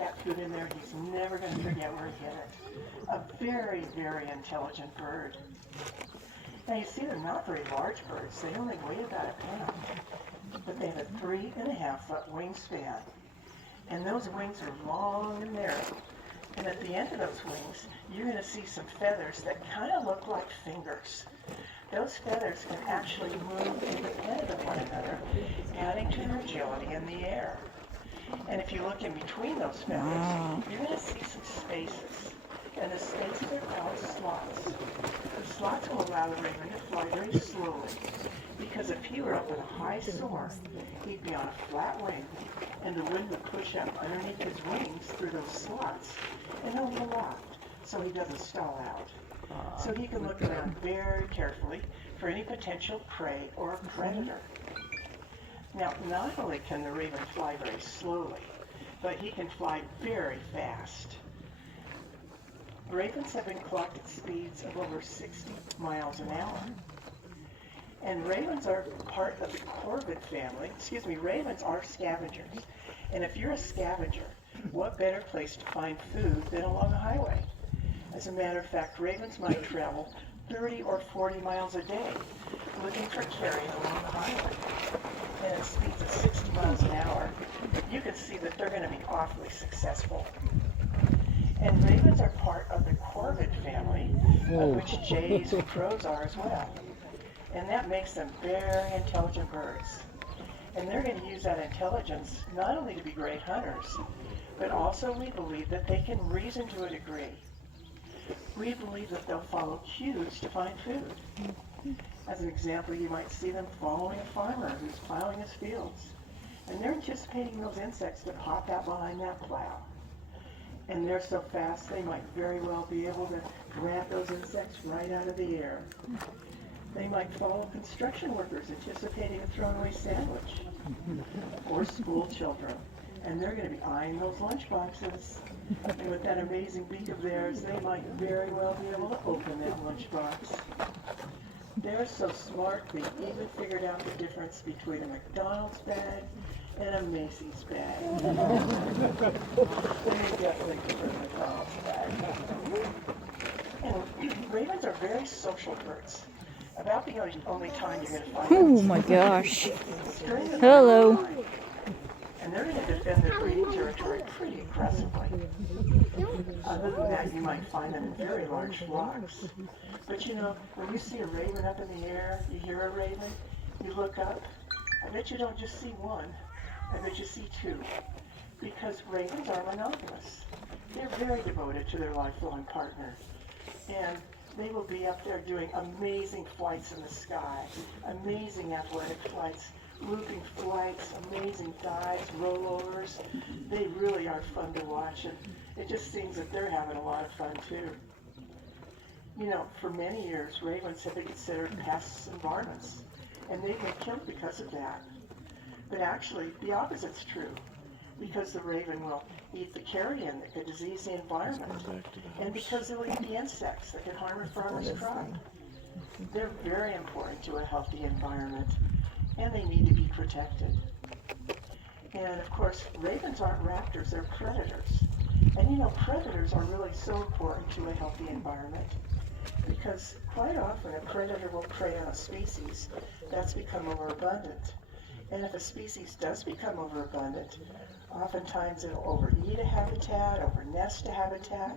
that food in there, he's never going to forget where he hid it. A very, very intelligent bird. Now you see, they're not very large birds. They only weigh about a pound. But they have a 3.5-foot wingspan. And those wings are long and narrow. And at the end of those wings, you're going to see some feathers that kind of look like fingers. Those feathers can actually move independent of one another, adding to their agility in the air. And if you look in between those feathers, you're going to see some spaces. And the spaces are called slots. The slots will allow the raven to fly very slowly, because if he were up in a high soar, he'd be on a flat wing, and the wind would push up underneath his wings through those slots, and he'll be aloft, so he doesn't stall out. So he can look around very carefully for any potential prey or predator. Now, not only can the raven fly very slowly, but he can fly very fast. Ravens have been clocked at speeds of over 60 miles an hour. And ravens are part of the corvid family. Ravens are scavengers. And if you're a scavenger, what better place to find food than along a highway? As a matter of fact, ravens might travel 30 or 40 miles a day looking for carrion along the highway. And at speeds of 60 miles an hour, you can see that they're going to be awfully successful. And ravens are part of the corvid family, of which jays and crows are as well. And that makes them very intelligent birds. And they're going to use that intelligence not only to be great hunters, but also we believe that they can reason to a degree. We believe that they'll follow cues to find food. As an example, you might see them following a farmer who's plowing his fields. And they're anticipating those insects that pop out behind that plow. And they're so fast, they might very well be able to grab those insects right out of the air. They might follow construction workers anticipating a thrown-away sandwich, or school children, and they're going to be eyeing those lunch boxes. And with that amazing beak of theirs, they might very well be able to open that lunchbox. They're so smart, they even figured out the difference between a McDonald's bag and a Macy's bag. They definitely prefer the McDonald's bag. And ravens are very social birds. About the only time you're going to find them. Oh my gosh. Hello. And they're going to defend their breeding territory pretty aggressively. Other than that, you might find them in very large flocks. But you know, when you see a raven up in the air, you hear a raven, you look up, I bet you don't just see one, I bet you see two. Because ravens are monogamous. They're very devoted to their lifelong partner. And they will be up there doing amazing flights in the sky, amazing athletic flights, looping flights, amazing dives, rollovers. They really are fun to watch, and it just seems that they're having a lot of fun too. You know, for many years, ravens have been considered pests and varmints, and they've been killed because of that. But actually, the opposite's true, because the raven will eat the carrion that could disease the environment, and because they'll eat the insects that could harm a farmer's crop. They're very important to a healthy environment, and they need to be protected. And of course, ravens aren't raptors, they're predators. And you know, predators are really so important to a healthy environment, because quite often a predator will prey on a species that's become overabundant. And if a species does become overabundant, oftentimes it'll overeat a habitat, overnest a habitat,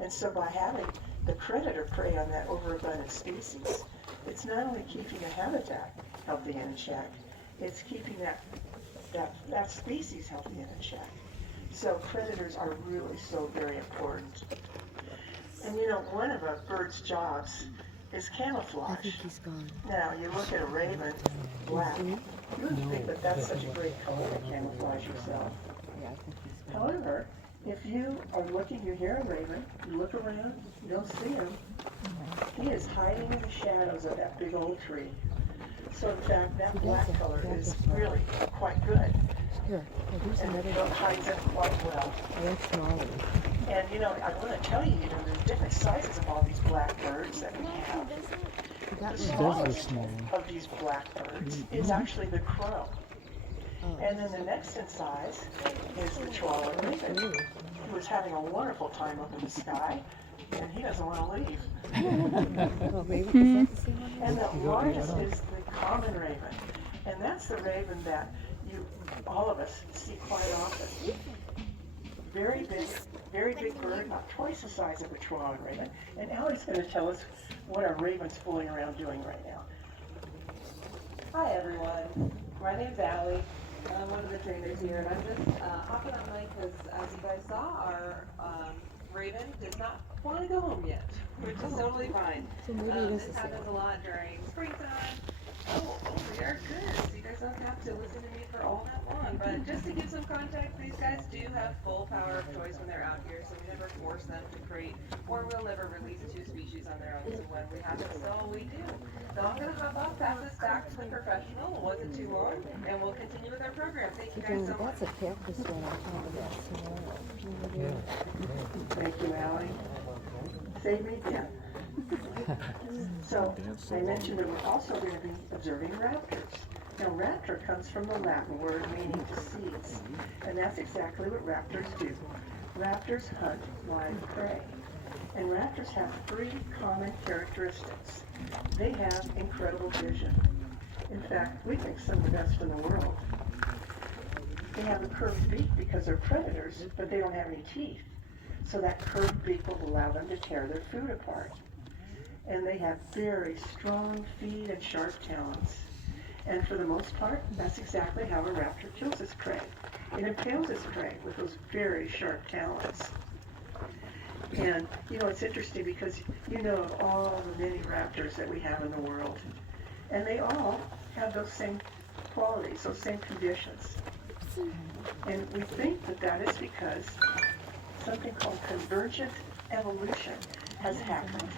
and so by having the predator prey on that overabundant species, it's not only keeping the habitat healthy and in check, it's keeping that species healthy and in check. So predators are really so very important. And you know, one of a bird's jobs is camouflage. I think he's gone. Now, you look at a raven, black, you wouldn't think that that's such a great color to camouflage yourself. Yeah, I think he's gone. However, if you are looking, you hear a raven, you look around, you don't see him, he is hiding in the shadows of that big old tree. So in fact, that black color is really quite good. Here, here's And another it one. hides it quite well. Oh, that's smaller. And you know, I want to tell you, there's different sizes of all these black birds that we have. That The one smallest does look small. of these blackbirds is actually the crow. And then the next in size is the Chihuahua raven, who is having a wonderful time up in the sky, and he doesn't want to leave. Oh, raven, is that the same one? And the largest is the common raven, and that's the raven that all of us see quite often. Very big bird, about twice the size of a Chihuahua raven. And Allie's going to tell us what our raven's fooling around doing right now. Hi everyone, my name's Allie. I'm one of the trainers here, and I'm just hopping on mic because, as you guys saw, our raven does not want to go home yet, which is totally fine. So maybe it is This the same. happens a lot during springtime. Oh, we are good. So you guys don't have to listen to me for all that long. But just to give some context, these guys do have full power of choice when they're out here, so we never force them to create, or we'll never release 2 species on their own. So when we have to sell, we do. So I'm going to hop off, pass this back to the professional. It wasn't too long, and we'll continue with our program. Thank you guys so much. That's a cactus one on top of that tomorrow. Thank you, Allie. Save me again. So, I mentioned that we're also going to be observing raptors. Now, raptor comes from the Latin word meaning to seize, and that's exactly what raptors do. Raptors hunt live prey. And raptors have 3 common characteristics. They have incredible vision. In fact, we think some of the best in the world. They have a curved beak because they're predators, but they don't have any teeth. So that curved beak will allow them to tear their food apart. And they have very strong feet and sharp talons. And for the most part, that's exactly how a raptor kills its prey. It impales its prey with those very sharp talons. And, it's interesting because you know of all the many raptors that we have in the world. And they all have those same qualities, those same conditions. And we think that that is because something called convergent evolution has happened.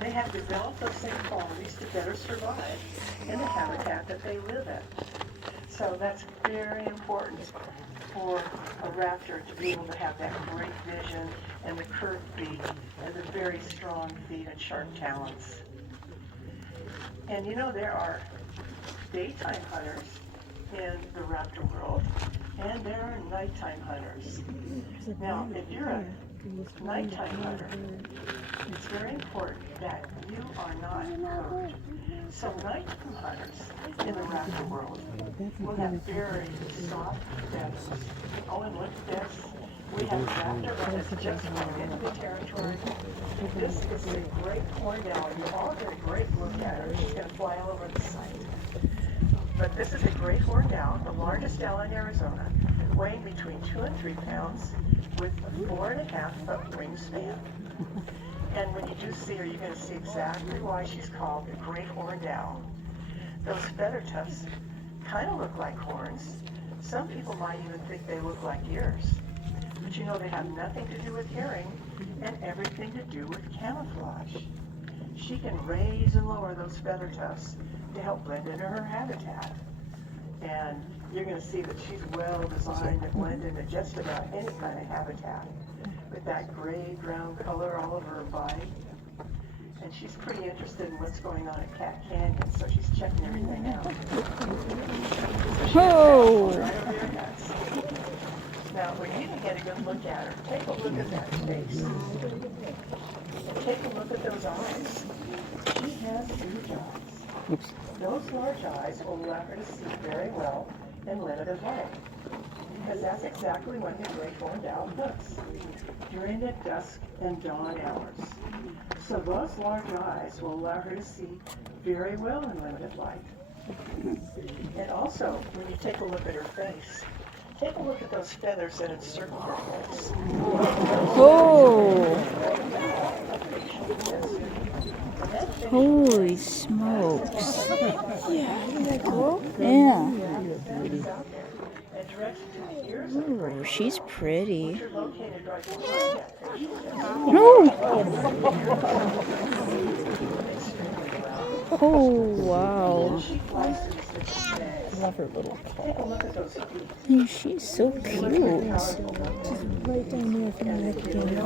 They have developed those same qualities to better survive in the habitat that they live in. So that's very important for a raptor to be able to have that great vision and the curved beak and the very strong feet and sharp talons. And there are daytime hunters in the raptor world, and there are nighttime hunters. Now, if you're a nighttime hunter, it's very important that you are not hurt. So nighttime hunters in the raptor world will have very soft feathers. Oh, and look at this. We have a raptor that has just come into the territory. This is a great horned owl. You're all going to great look at her. She's going to fly all over the site. But this is a great horned owl, the largest owl in Arizona, weighing between 2 and 3 pounds, with a 4.5-foot wingspan. And when you do see her, you're going to see exactly why she's called the great horned owl. Those feather tufts kind of look like horns. Some people might even think they look like ears. But they have nothing to do with hearing and everything to do with camouflage. She can raise and lower those feather tufts to help blend into her habitat. And you're going to see that she's well designed to blend into just about any kind of habitat with that gray-brown color all over her body. And she's pretty interested in what's going on at Cat Canyon, so she's checking everything out. Oh! Right over your heads. Now, when you can get a good look at her, take a look at that face. And take a look at those eyes. She has huge eyes. Oops. Those large eyes will allow her to see very well in limited light, because that's exactly when the great horned owl looks, during the dusk and dawn hours. So those large eyes will allow her to see very well in limited light. And also, when you take a look at her face, take a look at those feathers that encircle her face. Oh! Holy smokes. Yeah, isn't that cool? Yeah. And directs to the ears of the Oh, she's pretty. which are located right behind that face. Oh, wow. She flies through the 6 days. Love her little Take a look at those feet. paw. She's so cute. Right down there. and they give you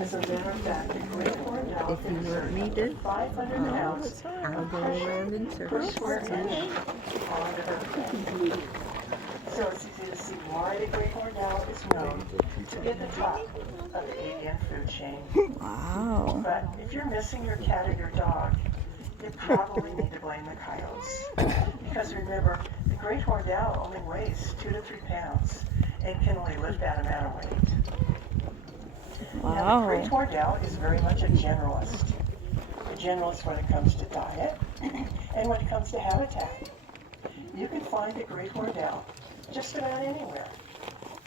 as a matter of fact, the great horned owl If you want me to, 500 pounds I'll of go pressure around in per circles. square inch onto her head. So it's easy to see why the great horned owl is known to be at the top of the avian food chain. Wow. But if you're missing your cat or your dog, you probably need to blame the coyotes. Because remember, the great horned owl only weighs 2 to 3 pounds and can only lift that amount of weight. Now, the great Wow. horned owl is very much a generalist. A generalist when it comes to diet and when it comes to habitat. You can find the great horned owl just about anywhere,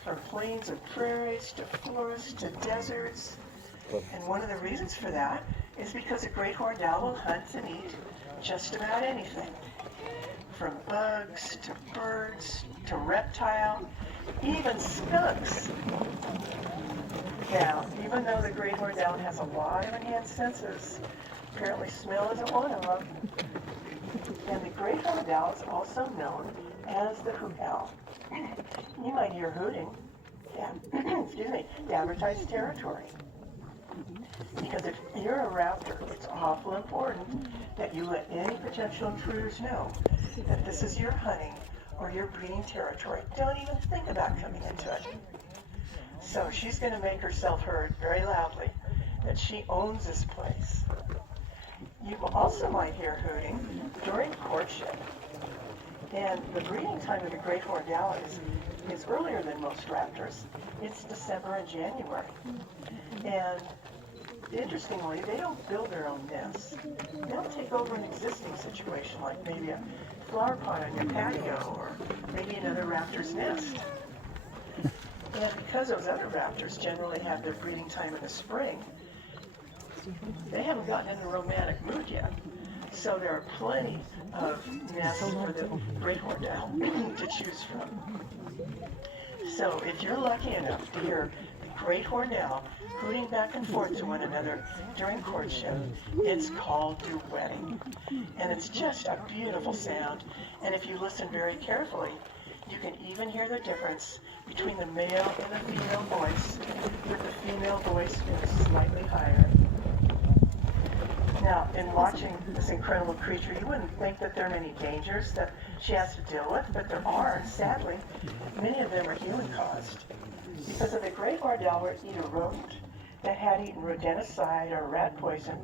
from plains and prairies to forests to deserts. And one of the reasons for that is because the great horned owl will hunt and eat just about anything, from bugs to birds to reptile, even skunks. Now, even though the great horned owl has a lot of enhanced senses, apparently smell isn't one of them. And the great horned owl is also known as the hoot owl. You might hear hooting, excuse me, to advertise territory. Because if you're a raptor, it's awful important that you let any potential intruders know that this is your hunting or your breeding territory. Don't even think about coming into it. So she's going to make herself heard very loudly that she owns this place. You also might hear hooting during courtship. And the breeding time of the great horned owl is earlier than most raptors. It's December and January. And interestingly, they don't build their own nests. They'll take over an existing situation, like maybe a flower pot on your patio or maybe another raptor's nest. And because those other raptors generally have their breeding time in the spring, they haven't gotten in a romantic mood yet. So there are plenty of nests for the great horned owl to choose from. So if you're lucky enough to hear the great horned owl hooting back and forth to one another during courtship, it's called duetting. And it's just a beautiful sound. And if you listen very carefully, you can even hear the difference between the male and the female voice, with the female voice being slightly higher. Now, in watching this incredible creature, you wouldn't think that there are many dangers that she has to deal with, but there are, and sadly, many of them are human-caused. Because if the great horned owl were to eat a rodent that had eaten rodenticide or rat poison,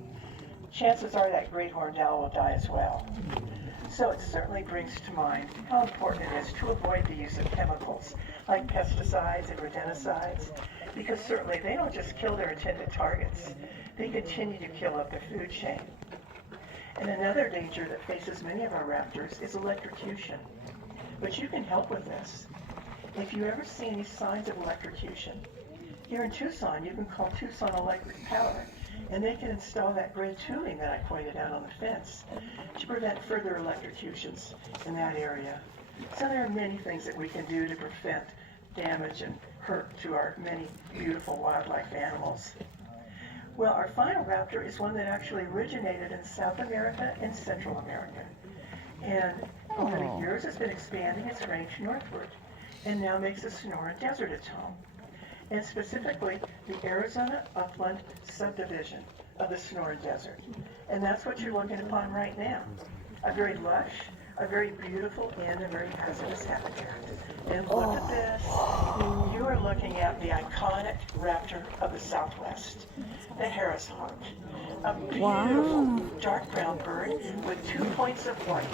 chances are that great horned owl will die as well. So it certainly brings to mind how important it is to avoid the use of chemicals like pesticides and rodenticides, because certainly they don't just kill their intended targets, they continue to kill up the food chain. And another danger that faces many of our raptors is electrocution, but you can help with this. If you ever see any signs of electrocution, here in Tucson you can call Tucson Electric Power, and they can install that gray tubing that I pointed out on the fence to prevent further electrocutions in that area. So there are many things that we can do to prevent damage and hurt to our many beautiful wildlife animals. Well, our final raptor is one that actually originated in South America and Central America. And over the years has been expanding its range northward and now makes the Sonoran Desert its home. And specifically the Arizona Upland subdivision of the Sonoran Desert. And that's what you're looking upon right now. A very lush, a very beautiful, and a very hazardous habitat. And look at this. You are looking at the iconic raptor of the Southwest, the Harris hawk. A beautiful dark brown bird with 2 points of white,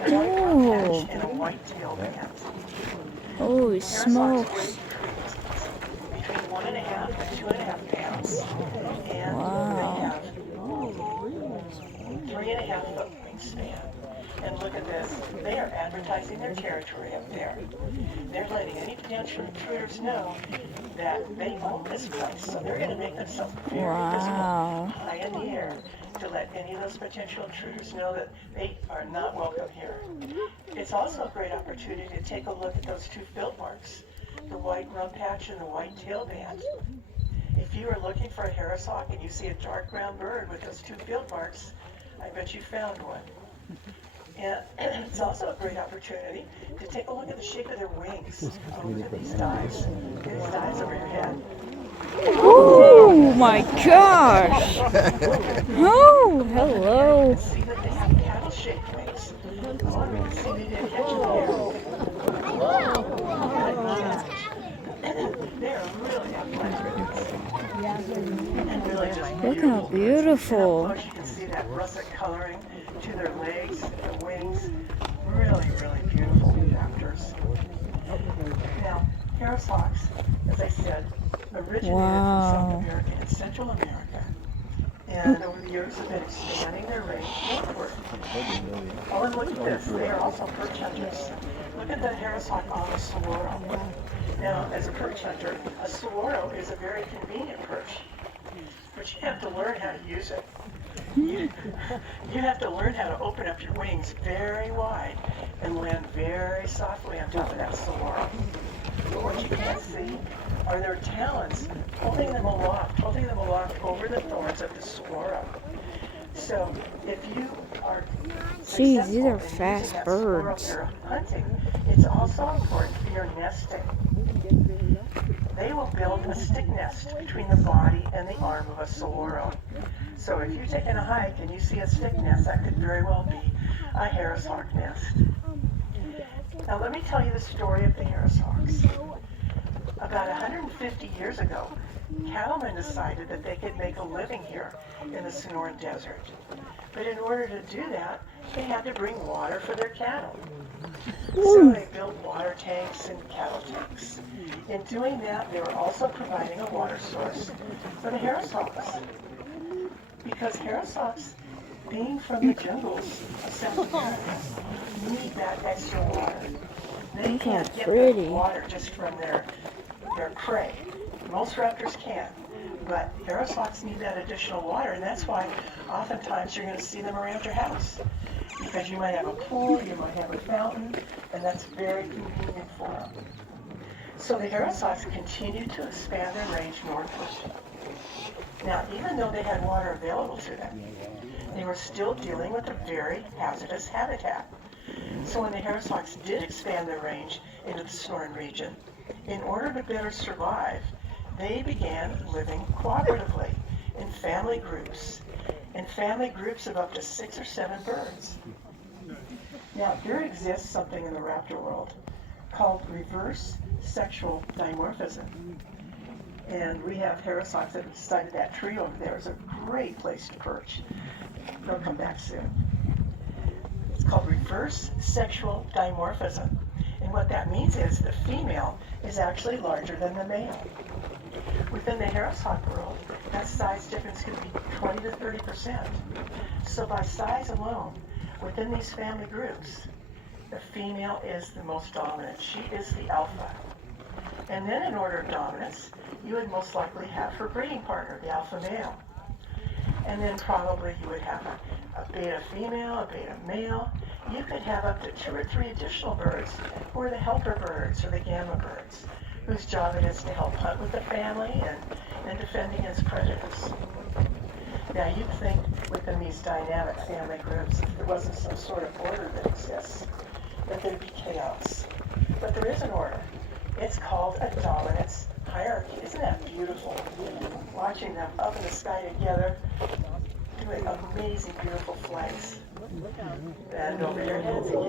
a white brown patch, and a white tail band. Holy Harris hawks smokes. weigh between 1.5 and 2.5 pounds, and Wow. they have 3.5 foot wingspan. And look at this, they are advertising their territory up there. They're letting any potential intruders know that they own this place, so they're going to make themselves very visible Wow. high in the air to let any of those potential intruders know that they are not welcome here. It's also a great opportunity to take a look at those 2 field marks, the white rump patch and the white tail band. If you are looking for a Harris hawk and you see a dark brown bird with those 2 field marks, I bet you found one. And it's also a great opportunity to take a look at the shape of their wings. Oh, look at these dives. These dives over your head. my gosh. Oh, hello. See that they have cattle-shaped wings. Oh, we can see they didn't catch them here. They're really athletic. And really just Look how And beautiful. of course, you can see that russet coloring to their legs, their wings. Really, really beautiful raptors. Now, Harris hawks, as I said, originated from South Wow. America and Central America. And over the years have been expanding their range northward. Oh, and look at this. They are also perch hunters. Look at the Harris hawk on a saguaro. Now, as a perch hunter, a saguaro is a very convenient perch. But you have to learn how to use it. You have to learn how to open up your wings very wide and land very softly on top of that saguaro. But what you can't see are their talons holding them aloft over the thorns of the saguaro. So if you are Jeez, these are successful in using fast that saguaro birds. for hunting, it's also important for your nesting. They will build a stick nest between the body and the arm of a saguaro. So if you're taking a hike and you see a stick nest, that could very well be a Harris hawk nest. Now let me tell you the story of the Harris hawks. About 150 years ago, cattlemen decided that they could make a living here in the Sonoran Desert. But in order to do that, they had to bring water for their cattle. So they built water tanks and cattle tanks. In doing that, they were also providing a water source for the Harris hawks. Because Harris hawks, being from the jungles of South America, need that extra water. They Look how can't get pretty. the water just from their prey. Most raptors can, but Harris hawks need that additional water, and that's why oftentimes you're going to see them around your house. Because you might have a pool, you might have a fountain, and that's very convenient for them. So the Harris hawks continued to expand their range northward. Now, even though they had water available to them, they were still dealing with a very hazardous habitat. So when the Harris hawks did expand their range into the Sonoran region, in order to better survive, they began living cooperatively in family groups of up to 6 or 7 birds. Now, there exists something in the raptor world called reverse sexual dimorphism. And we have Harris hawks that have decided that tree over there is a great place to perch. They'll come back soon. It's called reverse sexual dimorphism. And what that means is the female is actually larger than the male. Within the Harris hawk world, that size difference could be 20 to 30%. So by size alone, within these family groups, the female is the most dominant. She is the alpha. And then in order of dominance, you would most likely have her breeding partner, the alpha male. And then probably you would have a beta female, a beta male. You could have up to 2 or 3 additional birds, or the helper birds, or the gamma birds, whose job it is to help hunt with the family and defend against predators. Now you'd think within these dynamic family groups, if there wasn't some sort of order that exists, that there'd be chaos. But there is an order. It's called a dominance hierarchy. Isn't that beautiful? Watching them up in the sky together, doing amazing, beautiful flights. And over your heads again.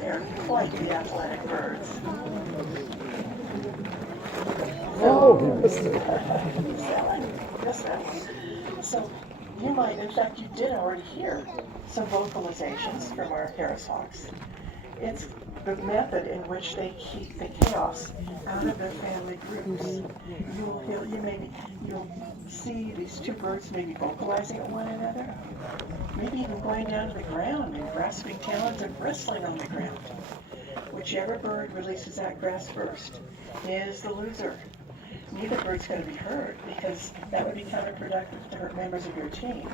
They're quite the athletic birds. So you might, in fact, you did already hear some vocalizations from our Harris hawks. It's the method in which they keep the chaos out of their family groups. You'll see these 2 birds maybe vocalizing at one another, maybe even going down to the ground and grasping talons and bristling on the ground. Whichever bird releases that grass first is the loser. Neither bird's going to be hurt because that would be counterproductive to hurt members of your team.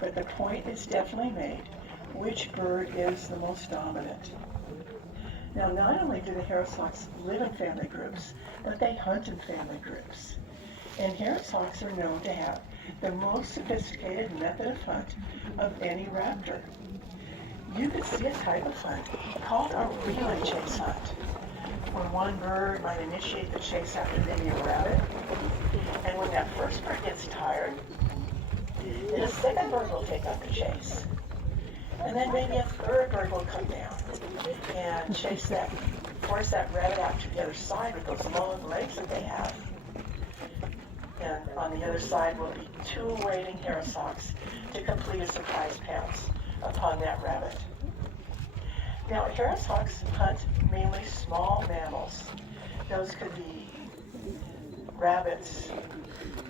But the point is definitely made. Which bird is the most dominant? Now, not only do the Harris hawks live in family groups, but they hunt in family groups. And Harris hawks are known to have the most sophisticated method of hunt of any raptor. You could see a type of hunt called a relay chase hunt, where one bird might initiate the chase after maybe a rabbit, And when that first bird gets tired, then a second bird will take up the chase. And then maybe a third bird will come down and force that rabbit out to the other side with those long legs that they have. And on the other side will be two waiting Harris hawks to complete a surprise pounce upon that rabbit. Now, Harris hawks hunt mainly small mammals. Those could be rabbits,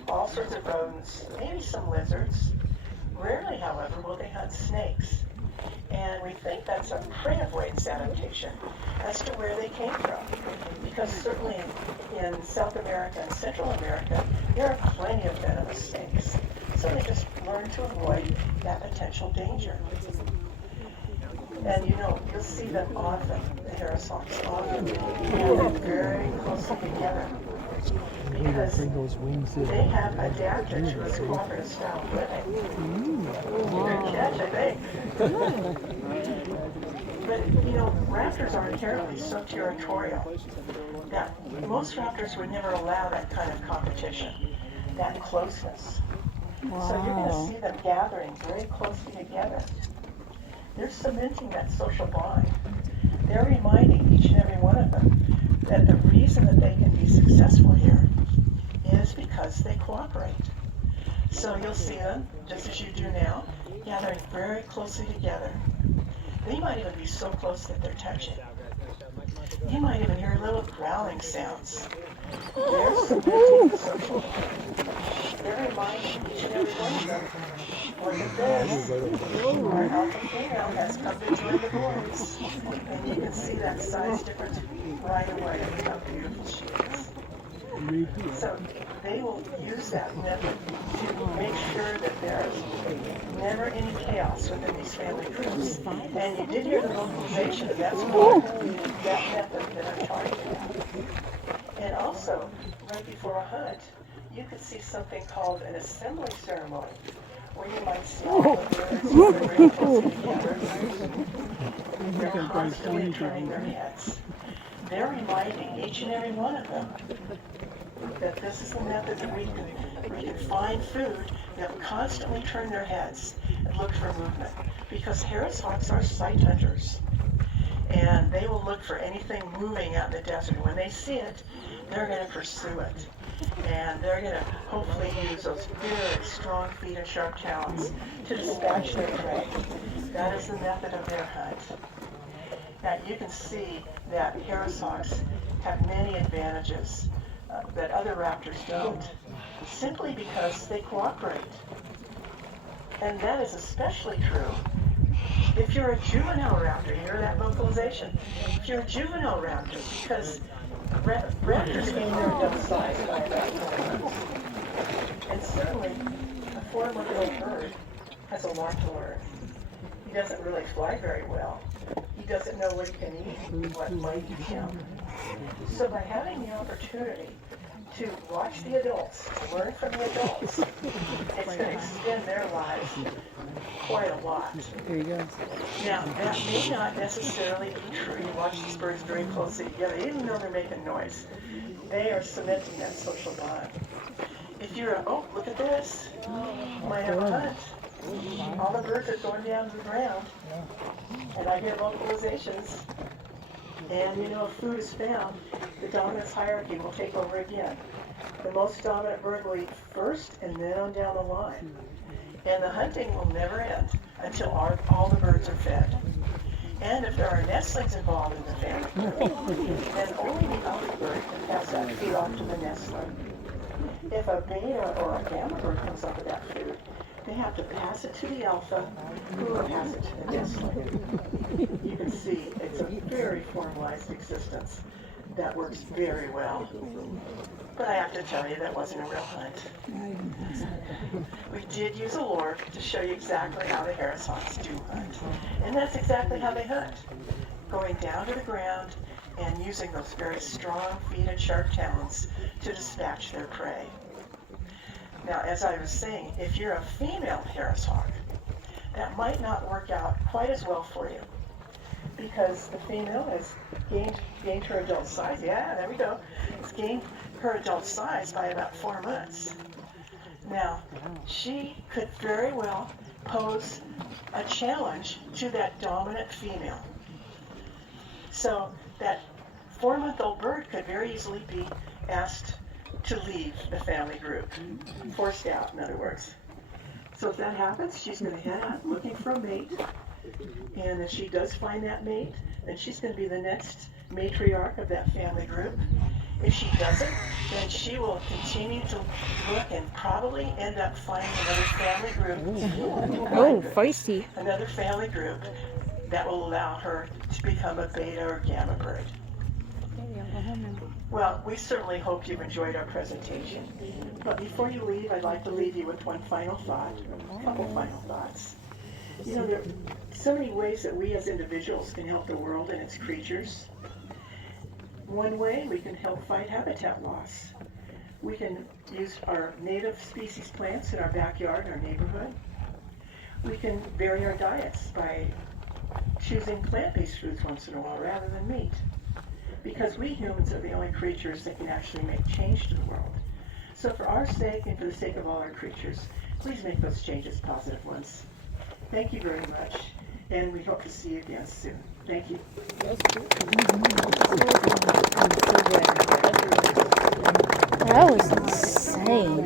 all sorts of rodents, maybe some lizards. Rarely, however, will they hunt snakes. And we think that's a prey avoidance adaptation as to where they came from. Because certainly in South America and Central America, there are plenty of venomous snakes. So they just learn to avoid that potential danger. And you'll see them often, the Harris hawks often gathered very closely together. Because they have adapted to a cooperative style of living. Good catch, I think. But, raptors are inherently so territorial that most raptors would never allow that kind of competition, that closeness. So you're going to see them gathering very closely together. They're cementing that social bond. They're reminding each and every one of them that the reason that they can be successful here is because they cooperate. So you'll see them, just as you do now, gathering very closely together. They might even be so close that they're touching. You might even hear little growling sounds. They're cementing the social bond. They're reminding each and every one of them, look at this, our alpha female has come to join the boys. And you can see that size difference right away. Look how beautiful she is. So they will use that method to make sure that there's never any chaos within these family groups. And you did hear the vocalization, and that's that method that I'm talking about. And also, right before a hunt, you could see something called an assembly ceremony, where you might see all the birds very close together. They're constantly turning their heads. They're reminding each and every one of them that this is the method that we can find food. They'll constantly turn their heads and look for movement, because Harris hawks are sight hunters. And they will look for anything moving out in the desert. When they see it, they're going to pursue it. And they're going to hopefully use those very strong feet and sharp talons to dispatch their prey. That is the method of their hunt. Now you can see that Harris hawks have many advantages that other raptors don't, simply because they cooperate. And that is especially true if you're a juvenile raptor. You hear that vocalization? If you're a juvenile raptor, because raptors gain their adult size by about 4 months. And certainly, a 4-month-old bird has a lot to learn. He doesn't really fly very well. He doesn't know what he can eat, what might eat him. So by having the opportunity to watch the adults, to learn from the adults, it's going to extend their lives quite a lot. There you go. Now, that may not necessarily be true. You watch these birds very closely together, even though they're making noise. They are cementing that social bond. If you're look at this, you might have a hunt. All the birds are going down to the ground, and I hear vocalizations. And if food is found, the dominance hierarchy will take over again. The most dominant bird will eat first, and then on down the line. And the hunting will never end until all the birds are fed. And if there are nestlings involved in the family group, then only the alpha bird can pass that food off to the nestling. If a beta or a gamma bird comes up with that food, they have to pass it to the alpha, who will pass it to the nestling. You can see it's a very formalized existence that works very well. But I have to tell you, that wasn't a real hunt. We did use a lure to show you exactly how the Harris hawks do hunt. And that's exactly how they hunt. Going down to the ground and using those very strong feet and sharp talons to dispatch their prey. Now, as I was saying, if you're a female Harris hawk, that might not work out quite as well for you, because the female has gained her adult size. Yeah, there we go. It's gained her adult size by about 4 months. Now, she could very well pose a challenge to that dominant female. So that 4-month-old bird could very easily be asked to leave the family group, forced out, in other words. So if that happens, she's going to head out looking for a mate, and if she does find that mate, then she's going to be the next matriarch of that family group. If she doesn't, then she will continue to look and probably end up finding another family group. Oh, feisty. Another family group that will allow her to become a beta or gamma bird. Well, we certainly hope you've enjoyed our presentation. But before you leave, I'd like to leave you with one final thought, a couple final thoughts. You know, there are so many ways that we as individuals can help the world and its creatures. One way, we can help fight habitat loss. We can use our native species plants in our backyard, in our neighborhood. We can vary our diets by choosing plant-based foods once in a while rather than meat. Because we humans are the only creatures that can actually make change to the world. So for our sake and for the sake of all our creatures, please make those changes positive ones. Thank you very much, and we hope to see you again soon. Thank you. That was insane.